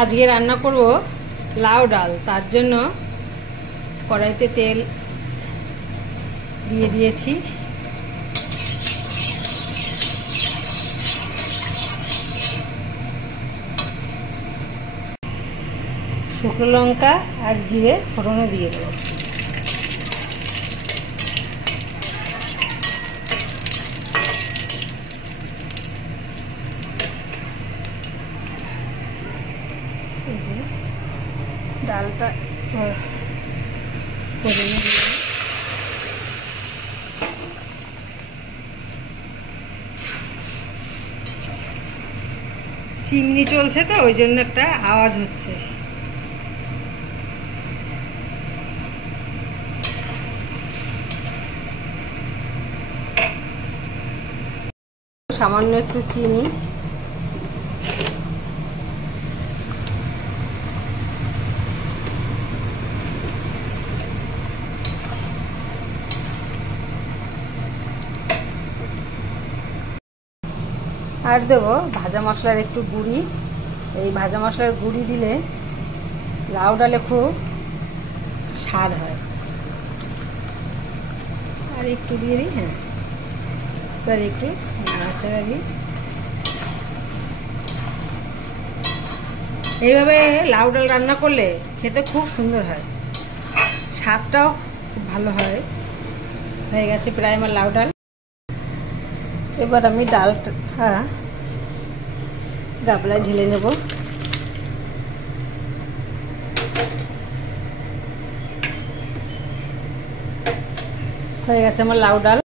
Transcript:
আজকে রান্না করব লাউ ডাল। তার জন্য কড়াইতে তেল দিয়ে দিয়েছি। শুকনো লঙ্কা আর জিরে ফোড়নে দিয়ে দেবো। এই যে ডালটা ফোড়নে দিয়ে চিমনি চলছে তো ওই জন্য একটা আওয়াজ হচ্ছে। সামান্য একটু চিনি, আর দেবো ভাজা মশলার একটু গুঁড়ি। এই ভাজা মশলার গুঁড়ি দিলে লাউ ডালে খুব স্বাদ হয়। আর একটু দিয়ে দিই। হ্যাঁ, এবার একটু নাড়াচাড়া দিই। এইভাবে লাউ ডাল রান্না করলে খেতে খুব সুন্দর হয়, স্বাদটাও খুব ভালো হয়। হয়ে গেছে প্রায় আমার লাউ ডাল। এবার আমি ডালটা গাবলায় ঢেলে নেব। হয়ে গেছে আমার লাউ ডাল।